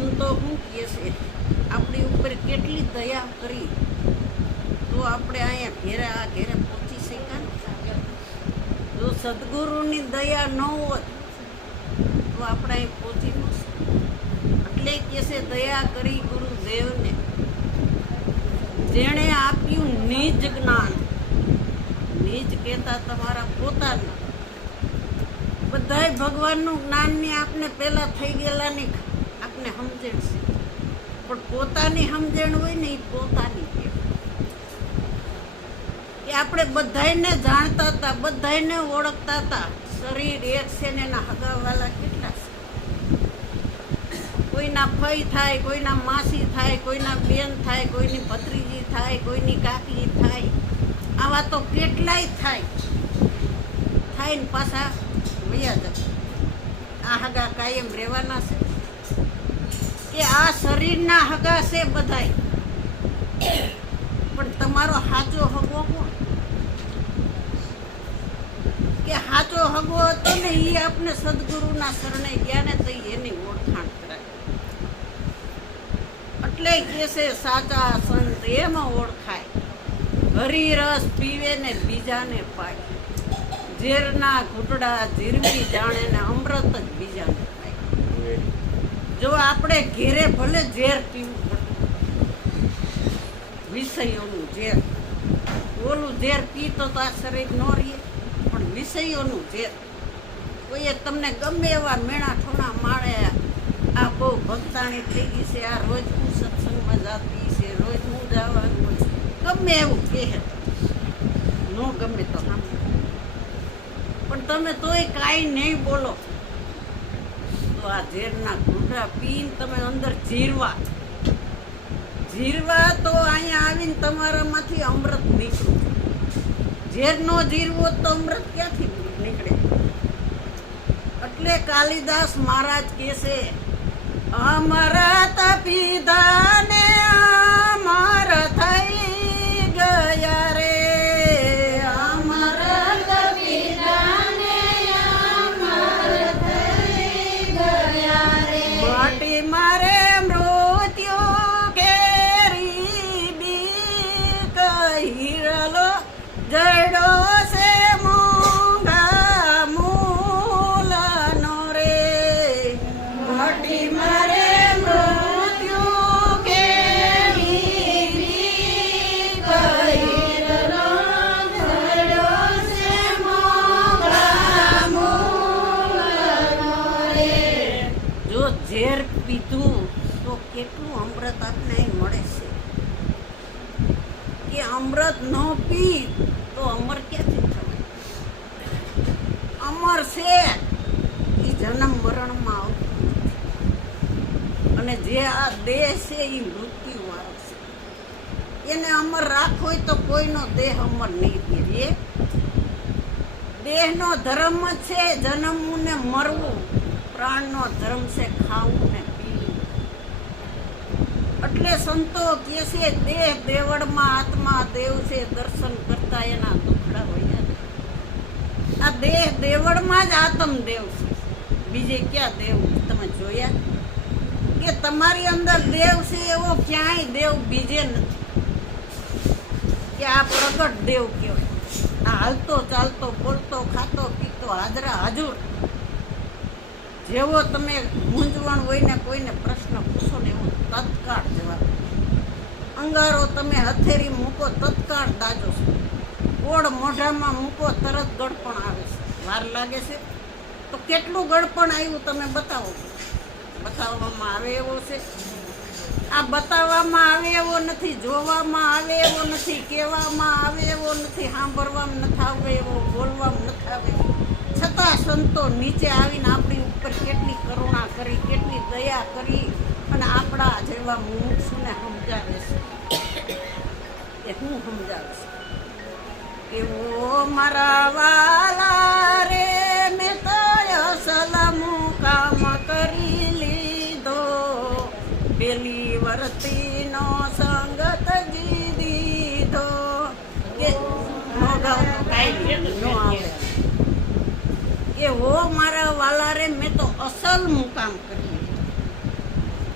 સંતો શું કહે છે, આપણી ઉપર કેટલી દયા કરી તો આપણે અહીંયા ઘેરે પહોંચી શક્યા ને. જો સદગુરુની દયા ન હોત તો આપણે અહીં પહોંચી ન શકીએ. એટલે કહે છે દયા કરી ગુરુદેવને, જેણે આપ્યું નિજ જ્ઞાન. નિજ કહેતા તમારા પોતાના. બધાય ભગવાનનું જ્ઞાનની આપને પહેલા થઈ ગયેલાની આપને સમજણ છે, પણ પોતાની સમજણ હોય ને એ પોતાની કે આપણે બધાયને જાણતા હતા, બધાયને ઓળખતા હતા. શરીર એક છે ને એના હગાવાલા કેટલા છે. કોઈના ફઈ થાય, કોઈના માસી થાય, કોઈના બેન થાય, કોઈની ભત્રીજી થાય, કોઈની કાકી થાય. આવા તો કેટલાય થાય ને પાછા વયા જતા. આ હગા કાયમ રહેવાના છે કે આ શરીરના હગા છે બધાય, પણ તમારો સાચો હગો કોણ? કે સાચો હગો હતો ને એ આપણે સદગુરુના શરણે ગયા ને તો એની ઓળખાણ કરાય. એટલે કે છે સાચા સંત એમાં ઓળખાય. હરી રસ પીવે ને બીજાને પાય. ઝેરના ઘૂંટડા ઝીરવી જાણે ને અમૃત જ બીજાને પાય. જો આપણે ઘેરે ભલે ઝેર પીવું પડતું, વિષયોનું ઝેર. ઓલું ઝેર પીતો તો આ શરીર ન રહે, પણ વિષયોનું ઝેર. કોઈએ તમને ગમે એવા મેણા ઠોણા માળે, આ બહુ ભક્તાણી થઈ ગઈ છે, આ રોજ હું સત્સંગમાં જાતી છે, રોજ હું જવાનું છે, ગમે એવું કહે, ન ગમે તો સાંભળો. પણ તમે તોય કાંઈ નહીં બોલો તો આ ઝેરના ઘૂંટડા પીને તમે અંદર જીરવા તો અહીંયા આવીને તમારામાંથી અમૃત નીકળ્યું. ઝેર નો જીરવો તો અમૃત ક્યાંથી નીકળે? એટલે કાલિદાસ મહારાજ કહે છે, અમૃત પીધા ને અમર થઈ ગયા રે. જડો છે મોંઘા મૂલનો રે, ઘટી મારે મૃત્યુ કેરી કહીરલો. જડો છે મોંઘા મૂલનો રે. જો ઝેર પીધું તો કેટલું અમૃત આપને મળે છે, કે અમૃત ન પી તો અમર ક્યાંથી થવાય? અમર છે એ જન્મ મરણમાં આવતું, અને જે આ દેહ છે એ મૃત્યુ વાળો છે. એને અમર રાખવો હોય તો કોઈનો દેહ અમર નહીં રહે. દેહનો ધર્મ છે જન્મવું ને મરવું, પ્રાણનો ધર્મ છે ખાવું ને પીવું. એટલે સંતો કહે છે દેહ દેવળમાં આત્મા દેવ છે, દર્શન કરતા એના દુખડા હોય. આ દેહ દેવળમાં જ આત્મ દેવ છે, બીજે ક્યાં દેવ તમે જોયા? કે તમારી અંદર દેવ છે એવો ક્યાંય દેવ બીજે નથી. કે આ પ્રગટ દેવ કહેવાય. આ હાલતો ચાલતો બોલતો ખાતો પીતો હાજરા હાજર. જેવો તમે મૂંઝવણ હોય ને કોઈને પ્રશ્ન પૂછો ને એવો તત્કાળ જવાબ. અંગારો તમે હથેરી મૂકો તત્કાળ દાજો છો. ગોળ મોઢામાં મૂકો તરત ગળપણ આવે છે. વાર લાગે છે તો કેટલું ગળપણ આવ્યું તમે બતાવો. બતાવવામાં આવે એવો છે? આ બતાવવામાં આવે એવો નથી, જોવામાં આવે એવો નથી, કહેવામાં આવે એવો નથી, સાંભળવામાં નથી આવે એવો, બોલવામાં નથી આવે. છતાં સંતો નીચે આવીને આપણી ઉપર કેટલી કરુણા કરી, કેટલી દયા કરી, અને આપણા જેવા મુમુક્ષુને સમજાવે છે. એ હું સમજાવે છે કે ઓ મારા વાલા રે, મેં તો અસલ મુકામ કરી લીધો, પેલી વર્તીનો સંગત જી દીધો. કે નો ગાવ તો કાંઈ ન આવે. કે ઓ મારા વાલા રે, મેં તો અસલ મુકામ કરી લીધો.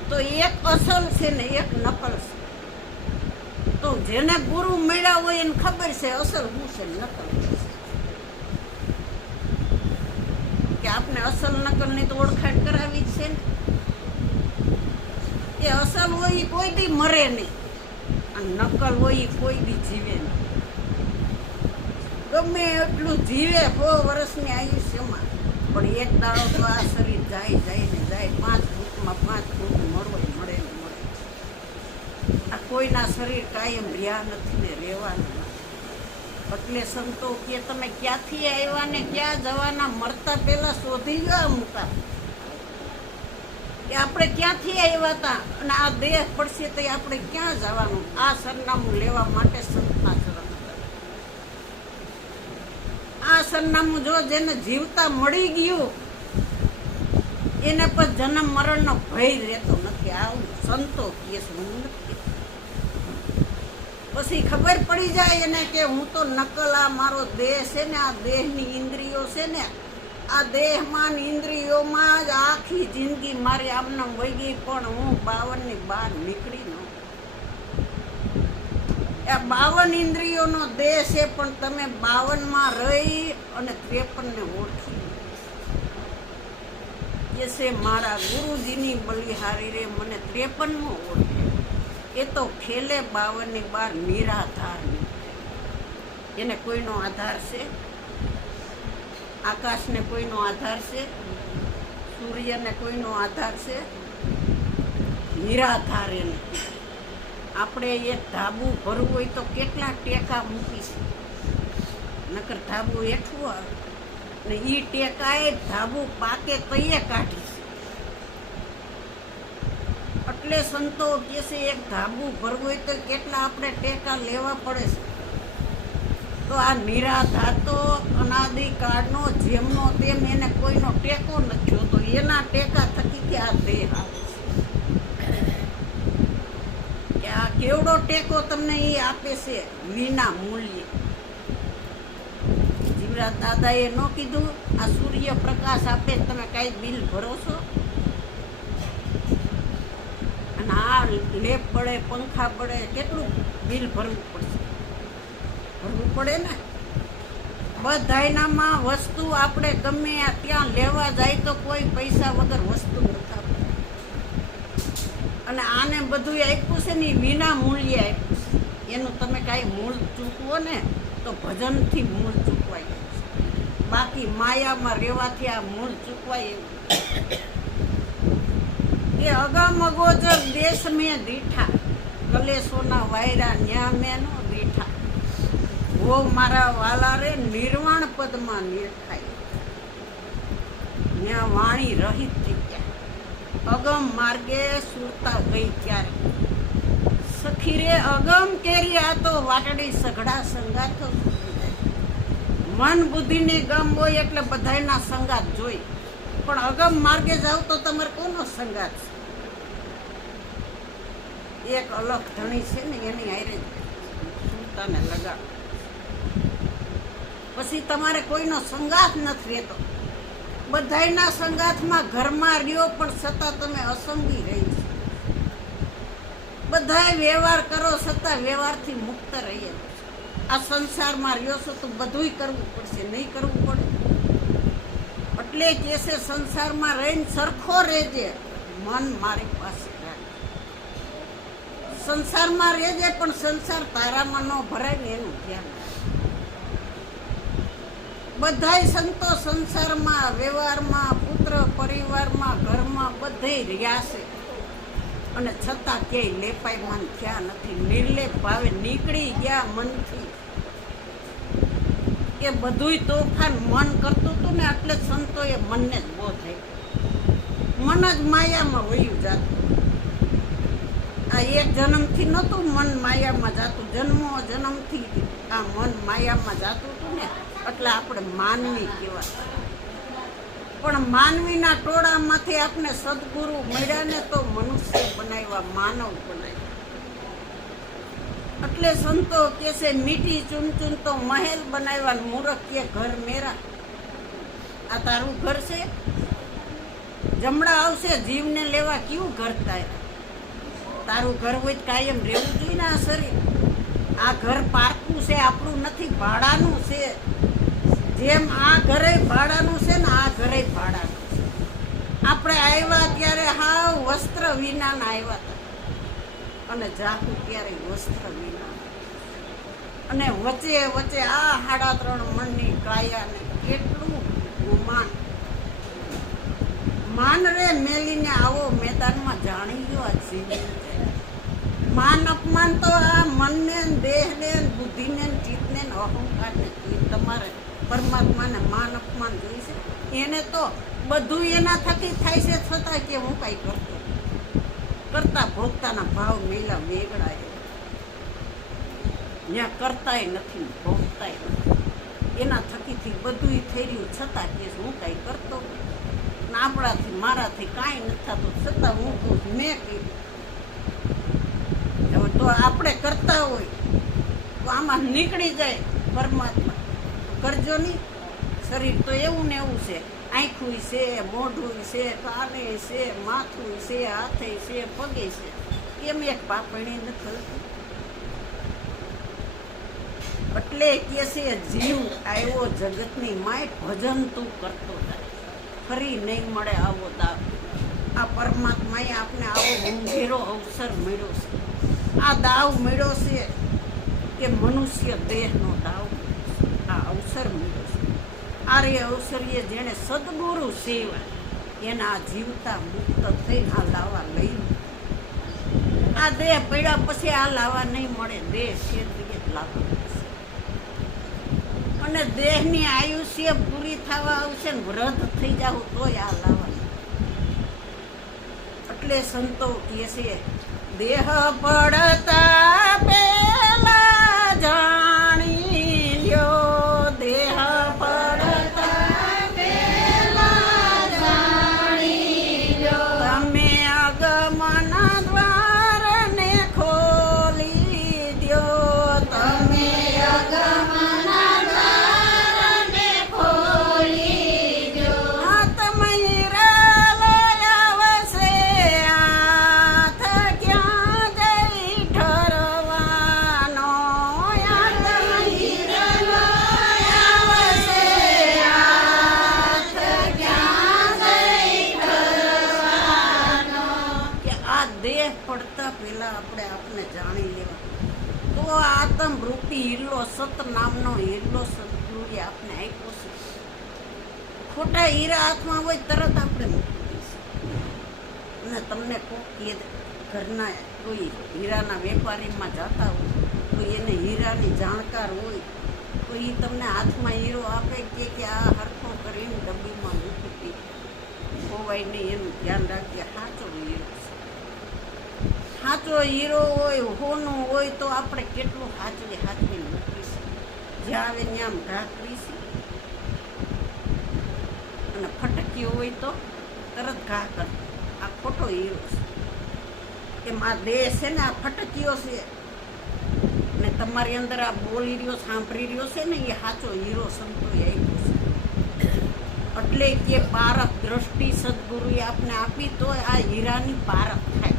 તો તો એક અસલ છે ને એક નકલ છે. તો જેને ગુરુ મળ્યા હોય એને ખબર છે અસલ શું છે નકલ શું છે. કે આપણે અસલ નકલની તો ઓળખાણ કરાવી જ છે ને. એ અસલ હોય એ કોઈ દી મરે નહીં, અને નકલ હોય એ કોઈ દી જીવે નહીં. ગમે એટલું જીવે 100 વર્ષની આયુષ્યમાં, પણ એક દાડો તો આ શરીર જાય ને જાય. 5 ફૂટમાં 5 ફૂટ મળે ને મળે. આ કોઈના શરીર કાયમ રહ્યા નથી ને રહેવાના નથી. એટલે સંતો કે તમે ક્યાંથી આવ્યા ને ક્યાં જવાના, મરતા પહેલા શોધી લો મુકા કે આપણે ક્યાંથી આવ્યા હતા અને આ દેહ પડશે તો આપણે ક્યાં જવાનું. આ સરનામું લેવા માટે સંતના શરણ. આ સરનામું જો જેને જીવતા મળી ગયું એને પણ જન્મ મરણનો ભય રહેતો નથી. આવું સંતો કહે છે, હું નથી. પછી ખબર પડી જાય એને કે હું તો નકલ, આ મારો દેહ છે ને, આ દેહની ઇન્દ્રિયો છે ને, આ દેહમાં ઇન્દ્રિયોમાં જ આખી જિંદગી મારી આમને વહી ગઈ, પણ હું 52 ની બહાર નીકળી ન. આ 52 ઇન્દ્રિયોનો દેહ છે, પણ તમે 52 માં રહી અને 53 ને ઓળખી. એ છે મારા ગુરુજીની બલિહારી રે મને 53 ઓળખે. એ તો ખેલે 52 ની બહાર નિરાધાર નીકળે. એને કોઈનો આધાર છે? આકાશને કોઈનો આધાર છે? સૂર્યને કોઈનો આધાર છે? નિરાધાર એને. આપણે એક ધાબુ ભરવું હોય તો કેટલા ટેકા મૂકીશું, નકર ધાબુ હેઠું આવે ને એ ટેકાએ ધાબુ પાકે તઈએ કાઢીશું. એટલે સંતો કહે છે એક ધાબુ ભરવું હોય તો કેટલા આપણે ટેકા લેવા પડે છે. તો આ નિરાધાર તો અનાદિકાળનો જેમનો તેમ એને કોઈનો ટેકો નથી જોતો. એના ટેકા થકી આ દેહ આવે છે. આ કેવડો ટેકો તમને એ આપે છે વિના મૂલ્યે. જીવરાજ દાદાએ ન કીધું આ સૂર્ય પ્રકાશ આપે તમે કઈ બિલ ભરો છો? અને આ લેપ બળે પંખા બળે કેટલું બિલ ભરવું પડે ને. બધાયનામાં વસ્તુ આપણે ગમે ત્યાં લેવા જાય તો કોઈ પૈસા વગર વસ્તુ નથી આપતું. અને આને બધું આપ્યું છે ને વિના મૂલ્યે આપ્યું છે. એનું તમે કાંઈ મૂળ ચૂકવો ને તો ભજનથી મૂળ ચૂકવાય છે. બાકી માયામાં રહેવાથી આ મૂળ ચૂકવાય એવું. એ અગમ અગોચર દેશ મેં દીઠા, કલેશોના વાયરા ન્યા મેં નો દીઠા. વો મારા વાલા રે નિર્વાણ પદમાં નિરખાય, ન્યા વાણી રહિત થઈ ગયા. અગમ માર્ગે સુરતા ગઈ ક્યારે. સખી રે અગમ કેરી આ તો વાટડી સઘળા સંગાતો. મન બુદ્ધિની ગમ હોય એટલે બધાયના સંગાત જોઈ, પણ અગમ માર્ગે જાવ તો તમારે કોનો સંગાત છે? એક અલગ ધણી છે ને એની હારે સુરતાને લગાડ. પછી તમારે કોઈનો સંગાત નથી રહેતો. બધાયના સંગાથમાં ઘરમાં રહ્યો પણ છતાં તમે અસંગી રહી છો. બધાય વ્યવહાર કરો છતાં વ્યવહારથી મુક્ત રહીએ. આ સંસારમાં રહ્યો છો તો બધુંય કરવું પડશે, નહીં કરવું પડે? એટલે કે છે સંસારમાં રહીને સરખો રહેજે, મન મારી પાસે રાખ. સંસારમાં રહેજે પણ સંસાર તારામાં ન ભરાય ને એનું ધ્યાન રાખ. બધાય સંતો સંસારમાં, વ્યવહારમાં, પુત્ર પરિવારમાં, ઘરમાં બધે રહ્યા છે અને છતાં ક્યાંય લેપાયમાન થયા નથી. નિર્લેપ ભાવે નીકળી ગયા મનથી. એ બધુંય તોફાન મન કરતું હતું ને, એટલે સંતોએ મનને જ બોધ આપ્યો. મન જ માયામાં વયું જાતું. આ એક જન્મથી નહોતું મન માયામાં જાતું, જન્મથી આ મન માયામાં જાતું હતું ને, એટલે આપણે માનવી કહેવાય. પણ માનવીના ટોળામાંથી આપણે સદગુરુ મળ્યા ને તો મનુષ્ય બનાવ્યા, માનવ બનાવ્યા. એટલે સંતો કે છે મીઠી ચૂન ચૂન તો મહેલ બનાવ્યા, મૂરખ કે ઘર મેરા. આ તારું ઘર છે? જમણા આવશે જીવને લેવા, કેવું ઘર થાય? તારું ઘર હોય તો કાયમ રહેવું જોઈએ ને આ શરીર. આ ઘર પારકું છે, આપણું નથી, ભાડાનું છે. જેમ આ ઘરે ભાડાનું છે ને આ ઘરે ભાડાનું છે. આપણે આવ્યા ત્યારે હાવ વસ્ત્ર વિના આવ્યા હતા અને જાહું ત્યારે વસ્ત્ર વિના. અને વચ્ચે વચ્ચે આ 3.5 મણની કાયાને કેટલું ગુમાન. માન રે મેલીને આવો મેદાનમાં જાણી ગયો આ જીવન. માન અપમાન તો આ મનને દેહને બુદ્ધિને ચિત્તને અહંકારને તમારે પરમાત્માને માન અપમાન જોઈશે. એને તો બધું એના થકી થાય છે, છતાં કે હું કાંઈ કરતો કરતા ભોગતાના ભાવ મેલા વેગળા. ત્યાં કરતાય નથી, ભોગતાય નથી. એના થકીથી બધું થઈ રહ્યું, છતાં કે હું કાંઈ કરતો આપણાથી મારાથી કાંઈ નથી થતું, છતાં હું કહું મેં કર્યું. હવે તો આપણે કરતા હોય તો આમાં નીકળી જાય પરમાત્મા. કરજો નહીં. શરીર તો એવું ને એવું છે, આંખું છે, મોઢું છે, કાને છે, માથું છે, હાથે છે, પગે છે. કેમ એક પાપણી નથી થતું? એટલે કે છે જીવ આવ્યો જગતની માય, ભજન તું કરતો થાય, ફરી નહીં મળે આવો દાવ. આ પરમાત્માએ આપણે આવો ઊંઘેરો અવસર મળ્યો છે. આ દાવ મળ્યો છે કે મનુષ્ય દેહનો દાવ, આ અવસર મળ્યો છે. આ રે અવસરીએ જેણે સદગુરુ સેવા એના જીવતા મુક્ત થઈને આ લાવા લઈ. આ દેહ પડ્યા પછી આ લાવા નહીં મળે. દેહ છે જ લાવવા. અને દેહની આયુષ્ય પૂરી થવા આવશે ને વૃદ્ધ થઈ જાવ તોય આ લાવવાનું. એટલે સંતો કહે છે દેહ પડતા પેલા જાણી લ્યો, દેહ પડતા પેલા જાણી લ્યો, તમે આગમન દ્વારને ખોલી દ્યો, તમે આગમન પડતા પહેલા આપણે જાણી લેવા. તો આત્મ રૂપી હીરો સત નામનો હીરો સદગુરુએ આપણે આપ્યો છે. ખોટા હીરા હાથમાં હોય તરત આપણે મૂકી દઈશું. અને તમને કોઈ ઘરના કોઈ હીરાના વેપારીમાં જતા હોય, કોઈ એને હીરાની જાણકાર હોય, તો એ તમને હાથમાં હીરો આપે કે આ હરખો કરીને ડબ્બીમાં મૂકી ખોવાય નહીં, એનું ધ્યાન રાખીએ. સાચો હીરો છે. સાચો હીરો હોય, હોનું હોય તો આપણે કેટલું હાચવી મૂકીશું. જ્યાં આવે ત્યાં ઢાંકીશું. અને ફટકીઓ હોય તો તરત ઘા કર. આ ખોટો હીરો છે. એમ આ દેહ છે ને આ ફટકીઓ છે. ને તમારી અંદર આ બોલી રહ્યો, સાંભળી રહ્યો છે ને એ સાચો હીરો સંતોએ આપ્યો છે. એટલે કે પારખ દ્રષ્ટિ સદગુરુએ આપણે આપી તો આ હીરાની પારખ થાય.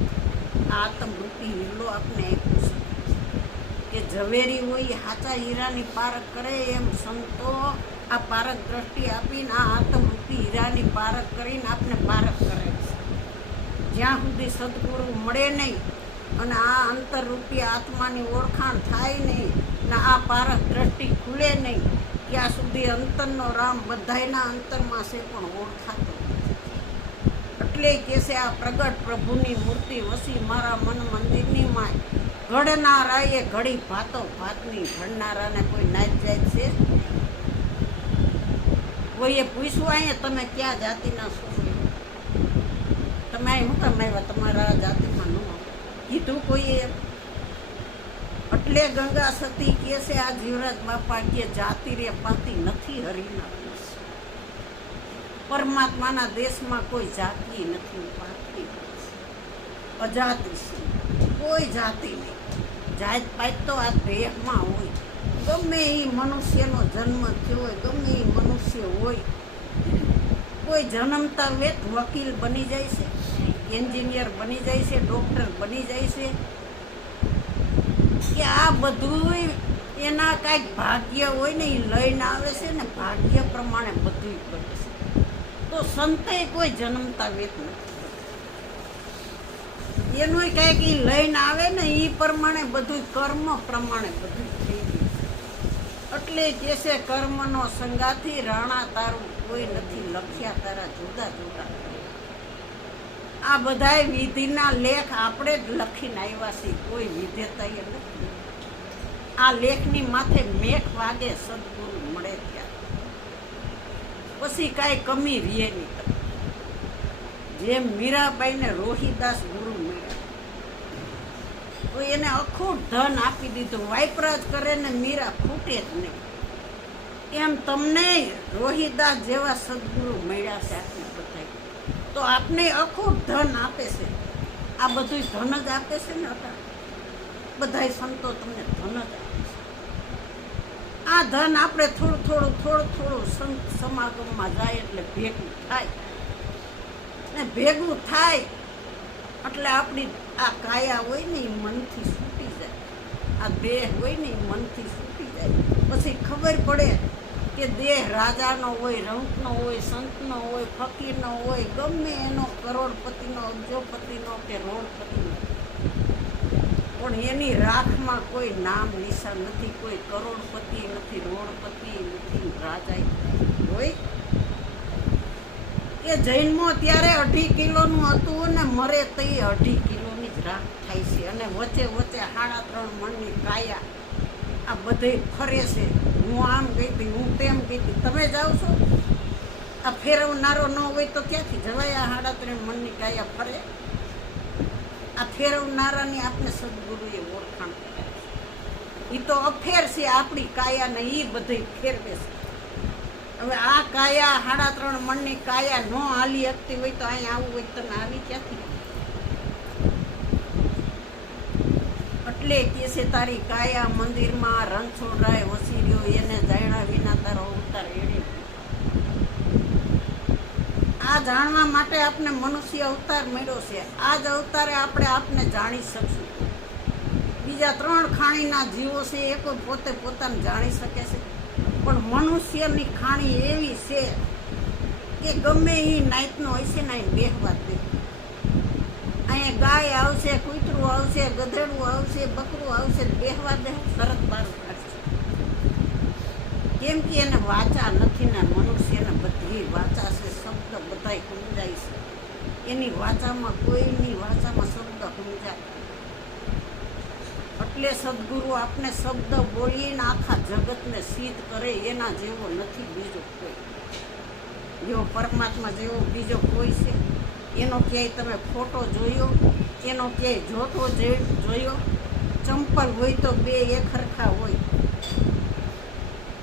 આત્મરૂપી હીરો આપણે આપ્યું છે કે ઝવેરી હોય સાચા હીરાની પારખ કરે. એમ સંતો આ પારખ દ્રષ્ટિ આપીને આ આત્મરૂપી હીરાની પારખ કરીને આપણે પારખ કરે છે. જ્યાં સુધી સદગુરુ મળે નહીં અને આ અંતરરૂપી આત્માની ઓળખાણ થાય નહીં ને આ પારખ દ્રષ્ટિ ખુલે નહીં, ત્યાં સુધી અંતરનો રામ બધાયના અંતરમાં છે પણ ઓળખાતો. એટલે કે છે આ પ્રગટ પ્રભુની મૂર્તિ વસી મારા મન મંદિરની માય, ઘડનારાએ ઘડી ભાતો ભાતની. ઘડનારાને કોઈ નાચ જાય છે? કોઈએ પૂછ્યું અહીંયા તમે ક્યાં જાતિના છો? તમે અહીં શું કામ આવ્યા? તમારા જાતિમાં ન કીધું કોઈએ? એટલે ગંગા સતી કહે છે આ જીવરાજ બાપા કે જાતિ રે પાતી નથી હરીના. પરમાત્માના દેશમાં કોઈ જાતિ નથી, પાતી અજાતિ છે. કોઈ જાતિ નહીં. જાત પાત તો આ દેહમાં હોય. ગમે એ મનુષ્યનો જન્મ થયો હોય, ગમે એ મનુષ્ય હોય, કોઈ જન્મતા વેત વકીલ બની જાય છે, એન્જિનિયર બની જાય છે, ડૉક્ટર બની જાય છે, કે આ બધું એના કાંઈક ભાગ્ય હોય ને એ લઈને આવે છે ને ભાગ્ય પ્રમાણે બધું કરે છે. તો સંતે કોઈ જન્મતા વેત નથી, એનું કાંઈક એ લઈને આવે ને એ પ્રમાણે બધું કર્મ પ્રમાણે બધું થઈ ગયું. એટલે કે છે કર્મનો સંગાથી રાણા તારું કોઈ નથી, લખ્યા તારા જુદા જુદા. આ બધાય વિધિના લેખ આપણે જ લખીને આવ્યા છીએ, કોઈ વિધેતા એ નથી. આ લેખની માથે મેઘ વાગે સદગુરુ મળે ત્યારે પછી કાંઈ કમી રહે નહીં. જેમ મીરાબાઈને રોહિદાસ ગુરુ મળ્યા તો એને અખૂટ ધન આપી દીધું, વાયપરાજ કરે ને મીરા ખૂટે જ નહીં. એમ તમને રોહિદાસ જેવા સદગુરુ મળ્યા છે આપને બધા, તો આપને અખૂટ ધન આપે છે. આ બધું ધન જ આપે છે ને, બધા સંતો તમને ધન જ આપે છે. આ ધન આપણે થોડું થોડું સંત સમાગમમાં જાય એટલે ભેગું થાય ને, ભેગું થાય એટલે આપણી આ કાયા હોય ને એ મનથી છૂટી જાય, આ દેહ હોય ને એ મનથી છૂટી જાય. પછી ખબર પડે કે દેહ રાજાનો હોય, રંકનો હોય, સંતનો હોય, ફકીરનો હોય, ગમે એનો, કરોડપતિનો, અબજોપતિનો કે રોડપતિનો, પણ એની રાખમાં કોઈ નામ નિશાન નથી, કોઈ કરોડપતિ નથી, રોડપતિ નથી, રાજા હોય. કે જન્મો ત્યારે 2.5 કિલોનું હતું ને મરે તો 2.5 કિલોની જ રાખ થાય છે. અને વચ્ચે 3.5 મણની કાયા આ બધે ફરે છે. હું આમ ગઈ હતી, હું તેમ ગઈ હતી. તમે જાઓ છો? આ ફેરવનારો ન હોય તો ક્યાંથી જવાય? આ 3.5 મણની કાયા ફરે. આ ફેરવનારાની આપણે સદગુરુએ ઓળખાણ કરે. એ તો અફેર છે આપણી કાયાને, એ બધે ફેરવે છે. હવે આ કાયા 3.5 મણની કાયા ન હાલી શકતી હોય તો અહીં આવવું હોય તમે આવી ક્યાંથી? એટલે કે છે તારી કાયા મંદિરમાં રણછોડરાય વસી રહ્યો, એને જાણ્યા વિના તારો અવતાર એડે. આ જાણવા માટે આપણે મનુષ્ય અવતાર મળ્યો છે. આ જ અવતારે આપણે આપને જાણી શકશું. બીજા 3 ખાણીના જીવો છે એ કોઈ પોતે પોતાને જાણી શકે છે, પણ મનુષ્યની ખાણી એવી છે કે ગમે એ નાઈટનો હોય છે ને અહીં બેહવા દે. અહીંયા ગાય આવશે, કૂતરું આવશે, ગધેડું આવશે, બકરું આવશે, બેહવા દે, તરત બહાર કાઢશે. કેમ કે એને વાચા નથી ને, મનુષ્યને બધી વાચા છે, શબ્દ બધાય સમજાય છે. એની વાચામાં, કોઈની વાચામાં શબ્દ સમજાય. એટલે સદગુરુ આપને શબ્દ બોલીને આખા જગતને સિદ્ધ કરે, એના જેવો નથી બીજો કોઈ. જેવો પરમાત્મા જેવો બીજો કોઈ છે? એનો ક્યાંય તમે ફોટો જોયો? એનો ક્યાંય જોતો જોયો? ચંપલ હોય તો 2 એક સરખા હોય,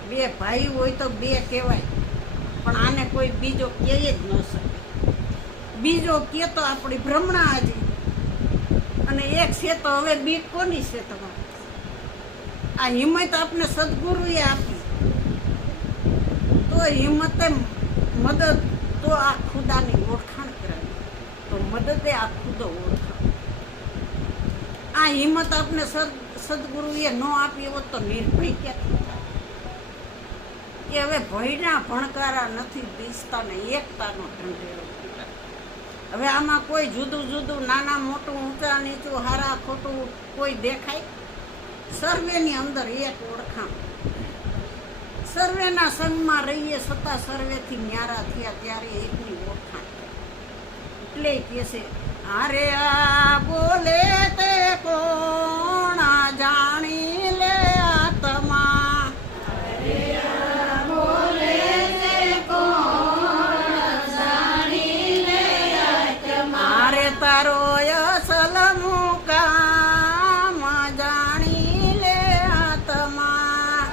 2 ભાઈ હોય તો 2 કહેવાય, પણ આને કોઈ બીજો કહે જ ન શકે. બીજો કે તો આપણી ભ્રમણા હજી, અને એક છે તો હવે બીક કોની છે તમારે? આ હિંમત આપને સદગુરુએ આપી, તો હિંમતે મદદ તો આ ખુદાની ઓળખાણ કરાવી, તો મદદે આ ખુદો ઓળખાણ. આ હિંમત આપને સદગુરુએ ન આપી હોત તો નિર્ભય ક્યાંથી થાય? કે હવે ભયના ભણકારા નથી દિસતા ને એકતાનો ઢંઢેરો. હવે આમાં કોઈ જુદું જુદું, નાના મોટું, ઊંચા નીચું, હારા ખોટું કોઈ દેખાય? સર્વેની અંદર એક ઓળખાણ. સર્વેના સંગમાં રહીએ છતાં સર્વેથી ન્યારા થયા ત્યારે એકની ઓળખાણ. એટલે કે છે અરે આ બોલે તે કોણ જાણી લે આત્મા, તારો અસલ મુકામ જાણી લે આત્મા.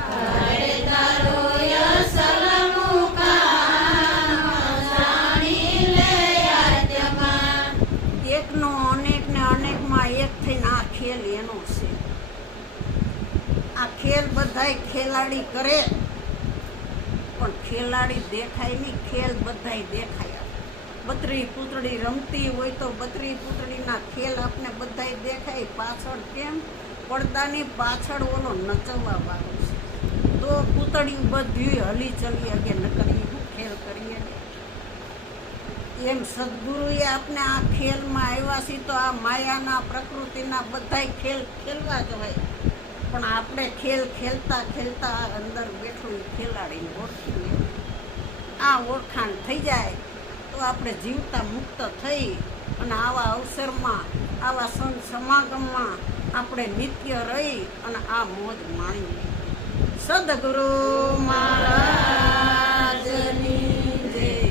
તારો અસલ મુકામ જાણી લે આત્મા. એકનો અનેક ને અનેકમાં એક થઈને આ ખેલ એનો છે. આ ખેલ બધાય ખેલાડી કરે, પણ ખેલાડી દેખાય નહીં, ખેલ બધાય દેખાય. બત્રી પૂતળી રમતી હોય તો બત્રી પૂતળીના ખેલ આપણે બધાય દેખાય. પાછળ કેમ પડદાની પાછળ ઓલો નચવવા વાળો છે, તો પૂતળીયું બધી હલી ચલી અગે ન કરી ખેલ કરીએ. એમ સદગુરુએ આપણે આ ખેલમાં આવ્યા છીએ તો આ માયાના પ્રકૃતિના બધાય ખેલ ખેલવા જ હોય, પણ આપણે ખેલ ખેલતા ખેલતા અંદર બેઠું ખેલાડીને ઓળખી લેવું. આ ઓળખાણ થઈ જાય તો આપણે જીવતા મુક્ત થઈ અને આવા અવસરમાં આવા સંત સમાગમમાં આપણે નિત્ય રહી અને આ મોજ માણી. સદગુરુ